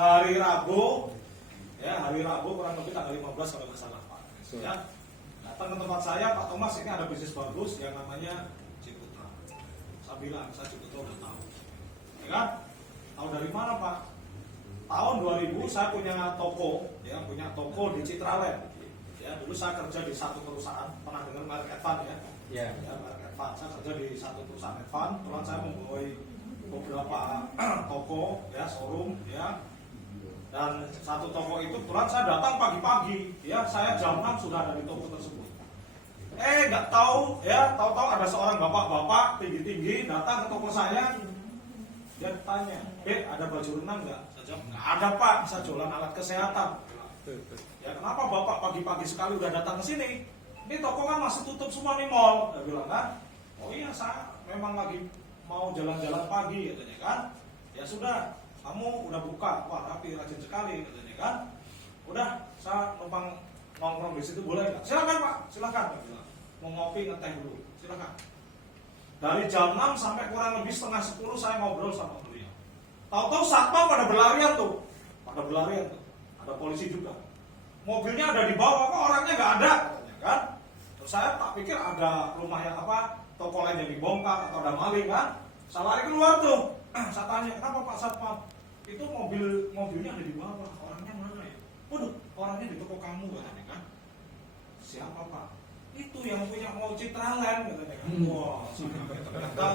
hari Rabu kurang lebih tanggal 15 kalau nggak salah Pak. Ya, datang ke tempat saya, Pak Thomas, ini ada bisnis bagus yang namanya Ciputra. Saya bilang, saya Ciputra udah tahu. Ya kan? Tahu dari mana Pak? Tahun 2000 saya punya toko di Citraland. Ya, dulu saya kerja di satu perusahaan, pernah dengar merek Advan ya? Ya, merek Advan. Saya kerja di satu perusahaan Advan, kemudian saya membawa beberapa toko, ya, showroom, ya. Dan satu toko itu kebetulan saya datang pagi-pagi, ya, saya jam 6 sudah ada di toko tersebut. Nggak tahu, ya, tahu-tahu ada seorang bapak-bapak tinggi-tinggi datang ke toko saya. Dia tanya, ada baju renang nggak? Saya jawab, nggak ada Pak, saya jualan alat kesehatan. Ya, kenapa bapak pagi-pagi sekali udah datang ke sini? Ini toko kan masih tutup semua nih mall. Dia bilang kan, oh iya saya memang lagi mau jalan-jalan pagi, katanya kan. Ya sudah, kamu udah buka, wah rapi, rajin sekali, katanya kan. Udah, saya numpang nongkrong di situ boleh nggak? Silakan Pak, silakan. Dia bilang, mau ngopi ngeteh dulu, silakan. Dari jam 6 sampai kurang lebih setengah 10 saya ngobrol sama beliau. Tahu-tahu satpam pada berlarian tuh, ada polisi juga. Mobilnya ada di bawah, kok orangnya nggak ada, katanya kan. Terus saya tak pikir ada rumah yang toko lain yang dibongkar atau ada maling kan. Saya lari keluar tuh. Saya tanya, kenapa Pak Satpam? Itu mobilnya ada di bawah, orangnya mana ya? Waduh, orangnya di toko kamu, katanya kan. Siapa Pak? Itu yang punya mall Citraland, katanya kan. Wah, ternyata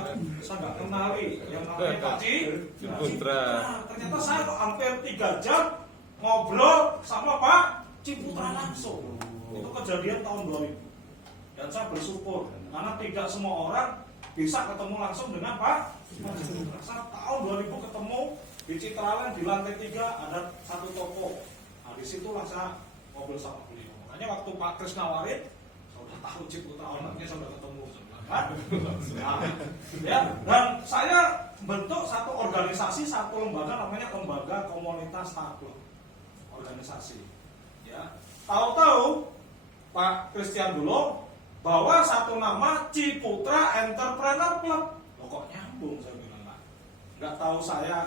saya nggak kenali yang namanya Pak Ciputra. Ternyata saya kok hampir 3 jam ngobrol sama Pak Ciputra langsung. Itu kejadian tahun 2000. Dan saya bersyukur karena tidak semua orang bisa ketemu langsung dengan Pak Ciputra. Saya tahun 2000 ketemu di Citraland di lantai 3 ada satu toko. Nah, disitulah saya ngobrol sama beliau. Makanya waktu Pak Kris nawarin, saya udah tahu Ciputra orangnya, saya udah ketemu. Kan? Ya, dan saya bentuk satu organisasi, satu lembaga namanya Lembaga Komunitas Takluk. Organisasi. Ya, tahu-tahu Pak Christian dulu bawa satu nama Ciputra Entrepreneur Club. Loh kok nyambung, saya bilang Pak. Nggak tahu saya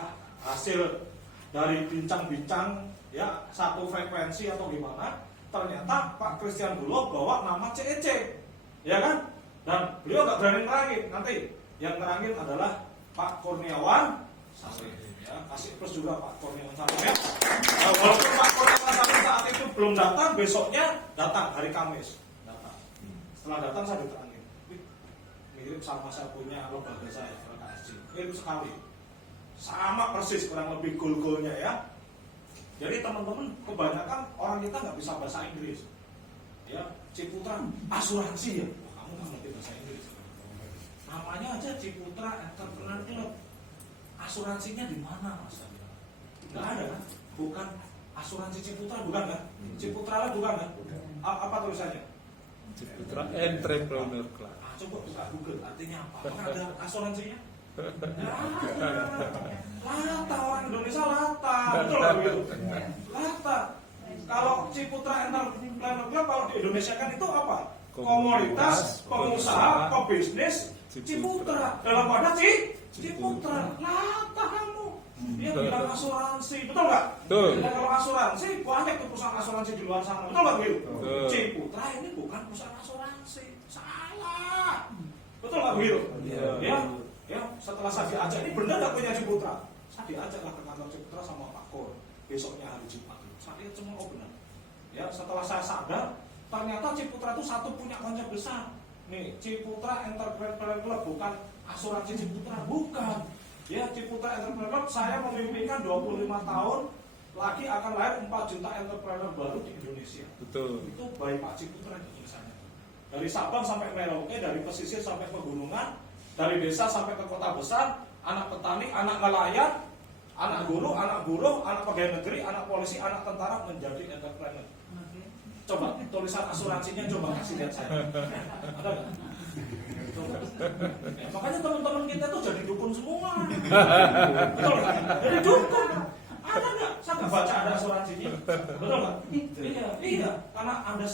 hasil dari bincang-bincang ya satu frekuensi atau gimana. Ternyata Pak Christian dulu bawa nama CEC, ya kan? Dan beliau nggak berani ngerangin. Nanti yang ngerangin adalah Pak Kurniawan Sastri. Ya, kasih plus juga Pak Kurniawan Sastri. Ya. Nah, walaupun Pak Kurniawan Sastri saat itu belum datang, besoknya datang hari Kamis. Setelah datang saya diterangin, mirip sama saya punya lembaga saya, LKSJ. Mirip sekali, sama persis kurang lebih goal-goalnya ya. Jadi teman-teman kebanyakan orang kita nggak bisa bahasa Inggris. Ya, Ciputra asuransi ya. Wah, kamu nggak ngerti bahasa Inggris. Namanya aja Ciputra Entrepreneur Club. Asuransinya di mana Mas? Nggak ada kan? Bukan asuransi Ciputra, bukan kan? Ciputra lah bukan kan? Apa tulisannya? Ciputra Entrepreneur Club. Coba buka Google, artinya apa? Apakah ada asuransinya? Lata, orang Indonesia lata, betul nggak begitu? Lata. Kalau Ciputra Entrepreneur Club kalau di Indonesia kan itu apa? Komunitas pengusaha pebisnis Ciputra. Dalam wadah Ciputra. Lata kamu. Dia bilang asuransi, betul nggak? Betul. Ya, kalau asuransi banyak tuh perusahaan asuransi di luar sana, betul nggak begitu? Ciputra ini bukan perusahaan asuransi, salah. Betul nggak begitu? Ya, setelah saya diajak, ini benar nggak punya Ciputra? Saya diajak lah ke kantor Ciputra sama Pak Kor. Besoknya hari Jumat. Saya lihat semua, oh benar. Ya, setelah saya sadar, ternyata Ciputra itu satu punya konsep besar. Nih, Ciputra Entrepreneur Club bukan asuransi Ciputra, bukan. Ya, Ciputra Entrepreneur Club saya memimpikan 25 tahun lagi akan lahir 4 juta entrepreneur baru di Indonesia. Betul. Itu baik Pak Ciputra itu tulisannya. Dari Sabang sampai Merauke, dari pesisir sampai pegunungan, dari desa sampai ke kota besar, anak petani, anak nelayan, anak guru, anak pegawai negeri, anak polisi, anak tentara menjadi entrepreneur. Coba tulisan asuransinya coba kasih lihat saya. Ada nggak? Ya, makanya teman-teman kita tuh jadi dukun semua. Betul nggak? Jadi dukun. Ada nggak? Saya nggak baca ada asuransinya. Betul nggak? Iya. Karena Anda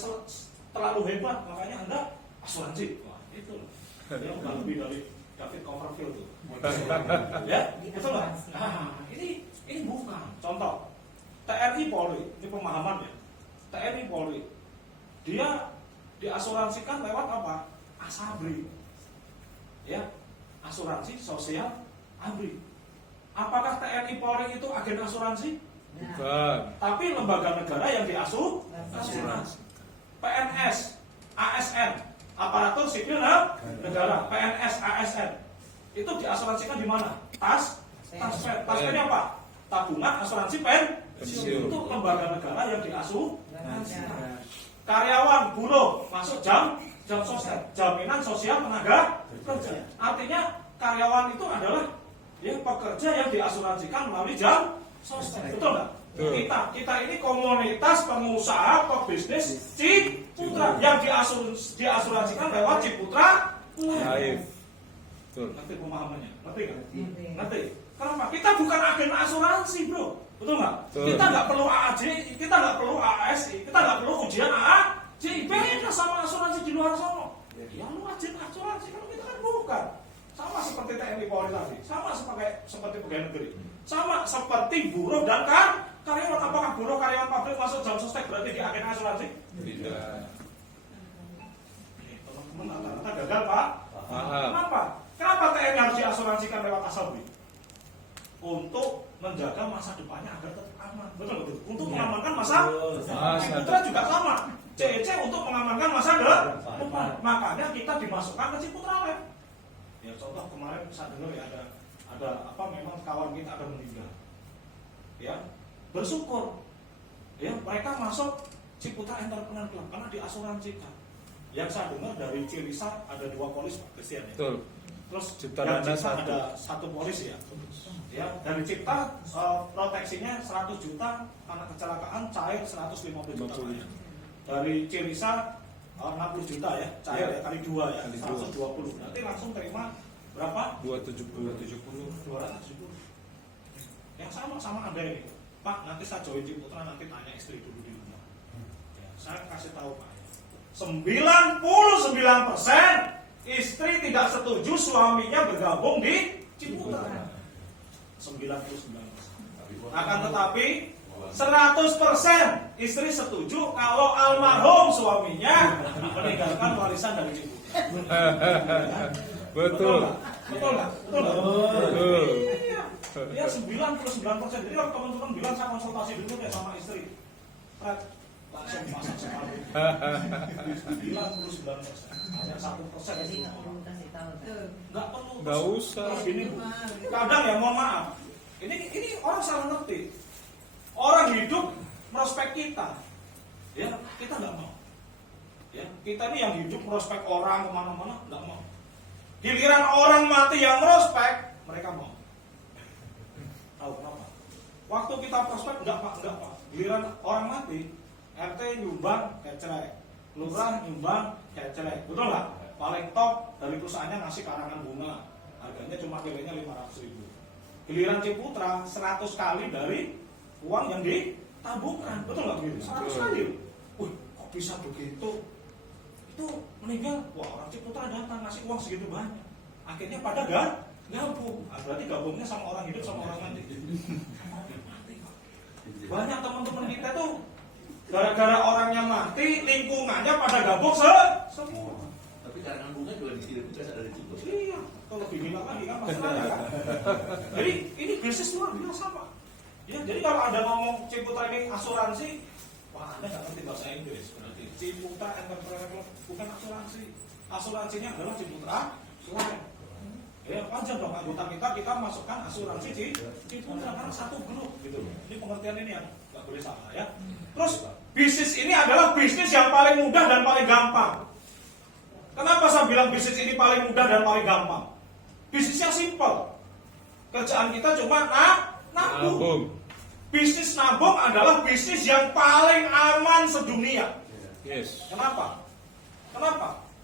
terlalu hebat, makanya Anda asuransi. Wah, itu loh. Dia udah lebih dari David Copperfield tuh. Ya, betul nggak? Nah, ini bukan. Contoh, TNI Polri, ini pemahamannya. TNI Polri, dia diasuransikan lewat apa? ASABRI. Ya, asuransi sosial ABRI. Apakah TNI Polri itu agen asuransi? Bukan. Tapi lembaga negara yang diasuransi. PNS, ASN, aparatur sipil negara, PNS, ASN, itu diasuransikan di mana? TASPEN apa? Tabungan asuransi pensiun. Itu lembaga negara yang diasuransikan. Karyawan, buruh masuk jam sosial, jaminan sosial tenaga kerja. Artinya karyawan itu adalah pekerja yang diasuransikan melalui jam sosial. Betul nggak? Kita ini komunitas pengusaha pebisnis Ciputra yang diasuransikan lewat Ciputra Life. Betul. Ngerti pemahamannya? Ngerti kan? Ngerti. Kenapa? Kita bukan agen asuransi, bro. Betul nggak? Kita nggak perlu AAJ, kita nggak perlu ASI, kita nggak perlu ujian AAJ. Beda sama asuransi di luar sana. Ya lu agen asuransi, kalau kita kan bukan. Sama seperti TNI Polri tadi, sama seperti pegawai negeri, sama seperti buruh dan karyawan. Apakah buruh karyawan pabrik masuk jam sostek berarti di agen asuransi? Tidak. Teman-teman rata-rata gagal, Pak. Kenapa? Kenapa TNI harus diasuransikan lewat ASABRI? Untuk menjaga masa depannya agar tetap aman. Betul. Untuk mengamankan masa depan juga sama. CEC untuk mengamankan masa depan. Makanya kita dimasukkan ke Ciputra Life. Ya contoh kemarin saya dengar ya ada memang kawan kita ada meninggal. Ya, bersyukur. Ya, mereka masuk Ciputra Entrepreneur Club karena diasuransikan. Yang saya dengar dari Cirisa ada 2 polis Pak Christian ya. Betul. Terus Cipta dari Dana Cipta ada 1 polis ya. Ya, dari Cipta proteksinya 100 juta, karena kecelakaan cair 150 juta. Dari Cirisa 60 juta ya, cair ya, kali 2 ya, 120. Nanti langsung terima berapa? 270. Yang sama Anda ini, Pak, nanti saya join Ciputra, nanti tanya istri dulu di rumah. Ya, saya kasih tahu Pak, 99% istri tidak setuju suaminya bergabung di Ciputra. 99%. Akan tetapi 100% istri setuju kalau almarhum suaminya meninggalkan warisan dari Ciputra. Betul. Betul nggak? Betul. Iya. 99%. Jadi kalau teman-teman bilang saya konsultasi dulu ya sama istri, langsung masak sekali. 99%. Hanya 1% itu. Nggak perlu. Nggak usah. Gini, kadang ya mohon maaf. Ini orang salah ngerti. Orang hidup prospek kita, ya kita nggak mau. Ya kita ini yang hidup prospek orang kemana-mana nggak mau. Giliran orang mati yang prospek, mereka mau. Tahu kenapa? Waktu kita prospek enggak pak. Giliran orang mati, RT nyumbang kayak celek, lurah nyumbang kayak celek, betul nggak? Paling top dari perusahaannya ngasih karangan bunga, harganya cuma nilainya 500.000. Giliran Ciputra 100 kali dari uang yang ditabungkan, betul nggak begitu? 100 kali. Wih, kok bisa begitu? Itu meninggal, wah orang Ciputra datang ngasih uang segitu banyak. Akhirnya pada gabung. Berarti gabungnya sama orang hidup sama orang mati. Banyak teman-teman kita tuh gara-gara orangnya mati, lingkungannya pada gabung semua. Tapi karangan bunga juga di sini juga ada di situ. Iya, kalau bikin lagi kan masalahnya kan. Jadi ini bisnis luar biasa Pak. Ya, jadi kalau Anda ngomong Ciputra ini asuransi, wah Anda nggak ngerti bahasa Inggris. Berarti Ciputra Entrepreneur Club bukan asuransi. Asuransinya adalah Ciputra Life. Ya wajar dong anggota kita masukkan asuransi Ciputra karena satu grup gitu. Ini pengertian ini yang nggak boleh salah ya. Terus bisnis ini adalah bisnis yang paling mudah dan paling gampang. Kenapa saya bilang bisnis ini paling mudah dan paling gampang? Bisnisnya simpel. Kerjaan kita cuma nabung. Bisnis nabung adalah bisnis yang paling aman sedunia. Yes. Kenapa?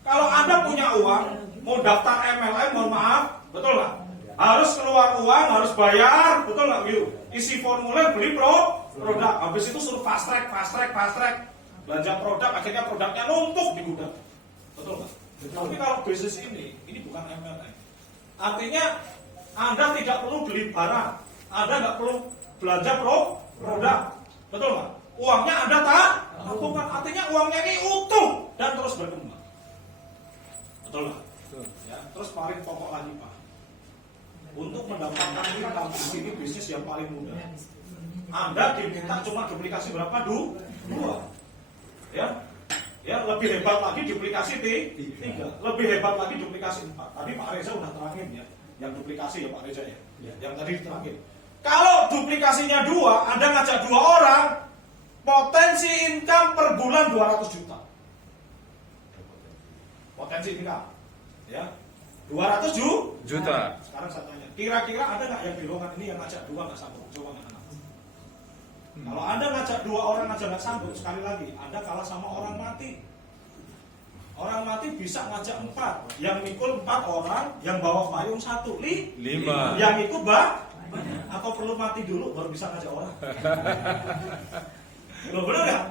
Kalau Anda punya uang, mau daftar MLM, mohon maaf, betul nggak? Harus keluar uang, harus bayar, betul nggak gitu? Isi formulir, beli produk, habis itu suruh fast track. Belanja produk, akhirnya produknya numpuk di gudang, betul nggak? Tapi kalau bisnis ini bukan MLM. Artinya Anda tidak perlu beli barang, Anda nggak perlu belanja produk. Betul nggak? Uangnya Anda tabungkan, artinya uangnya ini utuh dan terus berkembang. Betul nggak? Ya, terus paling pokok lagi Pak. Untuk mendapatkan income di sini bisnis yang paling mudah. Anda diminta cuma duplikasi berapa? Dua. Ya, lebih hebat lagi duplikasi tiga. Lebih hebat lagi duplikasi 4. Tadi Pak Reza udah terangin ya, yang duplikasi ya Pak Reza ya. Yang tadi diterangin. Kalau duplikasinya 2, Anda ngajak 2 orang, potensi income per bulan 200 juta. Potensi income. Ya. 200 juta. Sekarang saya tanya, kira-kira ada nggak yang di ruangan ini yang ngajak 2 nggak sanggup? Coba nggak anak. Kalau Anda ngajak 2 orang aja nggak sanggup, sekali lagi Anda kalah sama orang mati. Orang mati bisa ngajak 4, yang mikul 4 orang, yang bawa payung 1, 5. yang ikut banyak. Atau perlu mati dulu baru bisa ngajak orang? Loh bener nggak?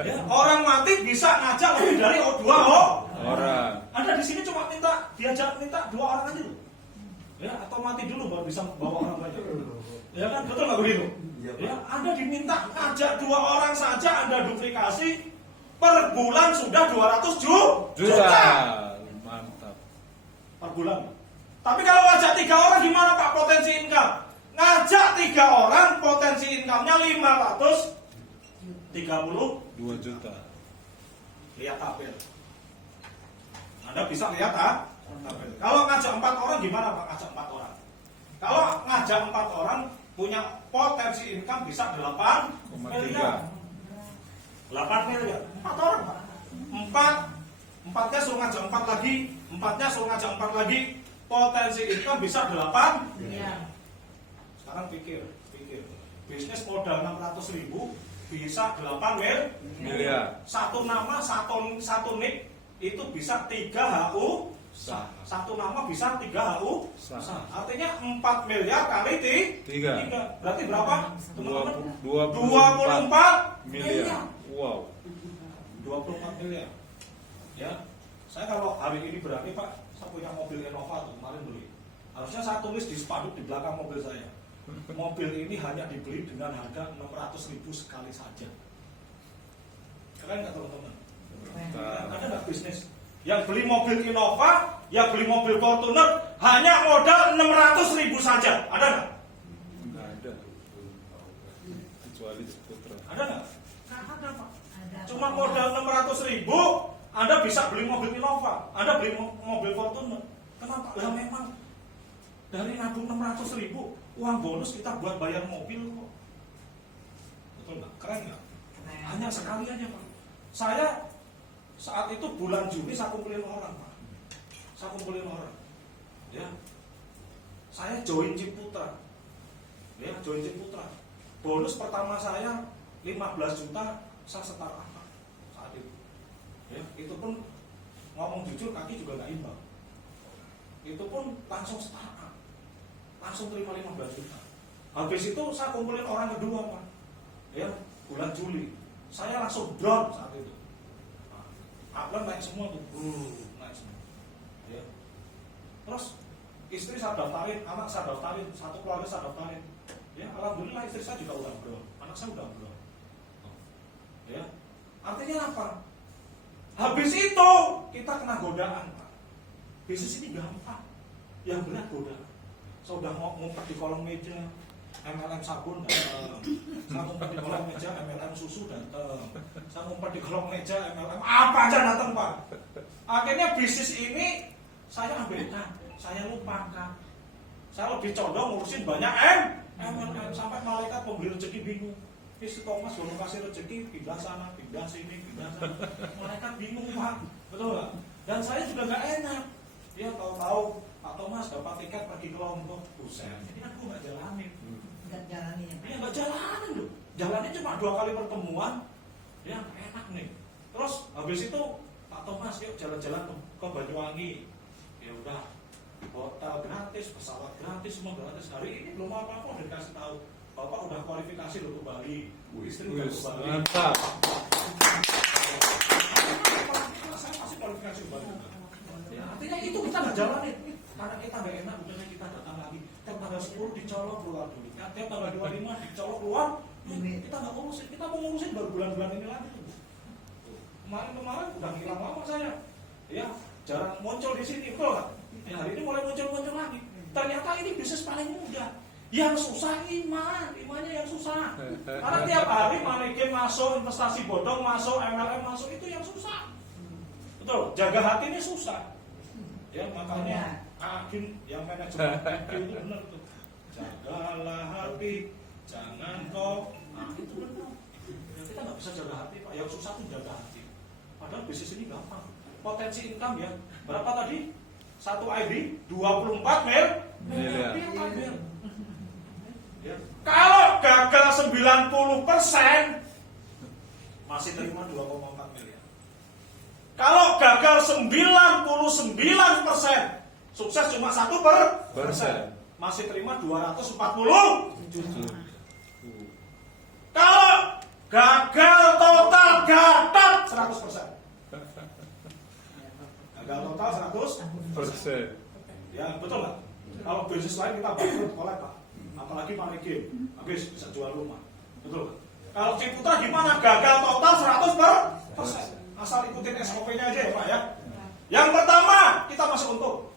Ya, orang mati bisa ngajak lebih dari 2 orang. Anda di sini cuma diajak 2 orang aja loh. Ya, atau mati dulu baru bisa bawa orang banyak. Ya kan, betul nggak begitu? Ya, Anda diminta ngajak 2 orang saja, Anda duplikasi per bulan sudah 200 juta. Mantap. Per bulan. Tapi kalau ngajak 3 orang gimana Pak potensi income? Ngajak 3 orang potensi income-nya 532 juta. Lihat tabel. Anda bisa lihat tabel. Kalau ngajak 4 orang gimana Pak? Ngajak 4 orang. Kalau ngajak 4 orang punya potensi income bisa 8 miliar. 8 miliar. 4 orang Pak. 4-nya suruh ngajak 4 lagi, 4-nya suruh ngajak 4 lagi, potensi income bisa 8 miliar. Sekarang pikir. Bisnis modal 600.000 bisa 8 miliar. Satu nama, satu nick itu bisa 3 HU. Satu nama bisa 3 HU. Artinya 4 miliar kali 3. Berarti berapa? 24 miliar. Wow. 24 miliar. Ya. Saya kalau hari ini berani Pak, saya punya mobil Innova tuh, kemarin beli. Harusnya saya tulis di spanduk di belakang mobil saya. Mobil ini hanya dibeli dengan harga 600.000 sekali saja. Keren nggak teman-teman? Ada nggak bisnis yang beli mobil Innova, yang beli mobil Fortuner hanya modal 600.000 saja? Ada nggak? Nggak ada. Kecuali Ciputra. Ada nggak? Nggak ada Pak. Cuma modal 600.000 Anda bisa beli mobil Innova, Anda beli mobil Fortuner. Kenapa? Ya memang dari nabung 600.000 uang bonus kita buat bayar mobil kok. Betul nggak? Keren nggak? Hanya sekali aja Pak. Saya saat itu bulan Juni saya kumpulin orang Pak. Ya. Saya join Ciputra. Ya, join Ciputra. Bonus pertama saya 15 juta saya setar apa saat itu. Ya, itu pun ngomong jujur kaki juga nggak imbang. Itu pun langsung setar, langsung terima 15 juta. Habis itu saya kumpulin orang kedua Pak. Ya, bulan Juli. Saya langsung down saat itu. Upload naik semua tuh, naik semua. Ya. Terus istri saya daftarin, anak saya daftarin, satu keluarga saya daftarin. Ya, alhamdulillah istri saya juga udah bro, anak saya udah bro. Ya, artinya apa? Habis itu kita kena godaan Pak. Bisnis ini gampang, yang berat godaan. Saya udah ngumpet di kolong meja, MLM sabun datang. Saya ngumpet di kolong meja, MLM susu datang. Saya ngumpet di kolong meja, MLM apa aja datang Pak. Akhirnya bisnis ini saya abaikan, saya lupakan. Saya lebih condong ngurusin banyak MLM sampai malaikat pemberi rezeki bingung. Si Thomas baru kasih rezeki pindah sana, pindah sini, pindah sana. Malaikat bingung Pak, betul nggak? Dan saya juga nggak enak. Dia tahu-tahu Pak Thomas dapat tiket pergi ke Lombok, buset. Ini kan gue nggak jalanin. Nggak jalanin ya? Iya nggak jalanin loh. Jalannya cuma 2 kali pertemuan, ya enak nih. Terus habis itu Pak Thomas yuk jalan-jalan ke Banyuwangi. Ya udah, hotel gratis, pesawat gratis, semua gratis. Hari ini belum apa-apa udah dikasih tahu. Bapak udah kualifikasi loh ke Bali, istri udah ke Bali. Mantap. Saya masih kualifikasi ke Bali. Ya, artinya itu kita nggak jalanin. Karena kita nggak enak, udah kita datang lagi. Tiap tanggal 10 dicolok keluar duit. Tiap tanggal 25 dicolok keluar. Kita nggak ngurusin, kita mau ngurusin baru bulan-bulan ini lagi. Kemarin udah ngilang lama saya. Ya, jarang muncul di sini, betul nggak? Ya, hari ini mulai muncul lagi. Ternyata ini bisnis paling mudah. Yang susah imannya yang susah. Karena tiap hari money game masuk, investasi bodong masuk, MLM masuk, itu yang susah. Betul, jaga hati ini susah. Ya, makanya Agim yang manajemen itu benar tuh. Jagalah hati, jangan kau. Nah, itu benar. Ya, kita nggak bisa jaga hati, Pak. Yang susah tuh jaga hati. Padahal bisnis ini gampang. Potensi income ya, berapa tadi? Satu ID 24 miliar. Ya. Kalau gagal 90% masih terima 2,4 miliar. Kalau gagal 99%, sukses cuma 1%, masih terima 240 juta. Kalau gagal total gatal 100%. Gagal total 100%. Ya, betul nggak? Kalau bisnis lain kita bangkrut kolek, Pak. Apalagi money game, habis bisa jual rumah. Betul nggak? Kalau Ciputra gimana? Gagal total 100%. Asal ikutin SOP-nya aja ya, Pak ya. Yang pertama, kita masih untung.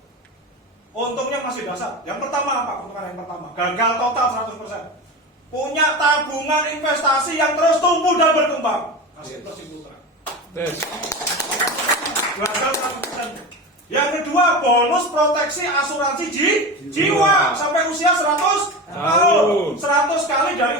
Untungnya masih dasar. Yang pertama apa? Keuntungan yang pertama, gagal total 100%. Punya tabungan investasi yang terus tumbuh dan berkembang. Kasih terus Ciputra. Gagal 100%. Yang kedua, bonus proteksi asuransi jiwa sampai usia 100 tahun. 100 kali dari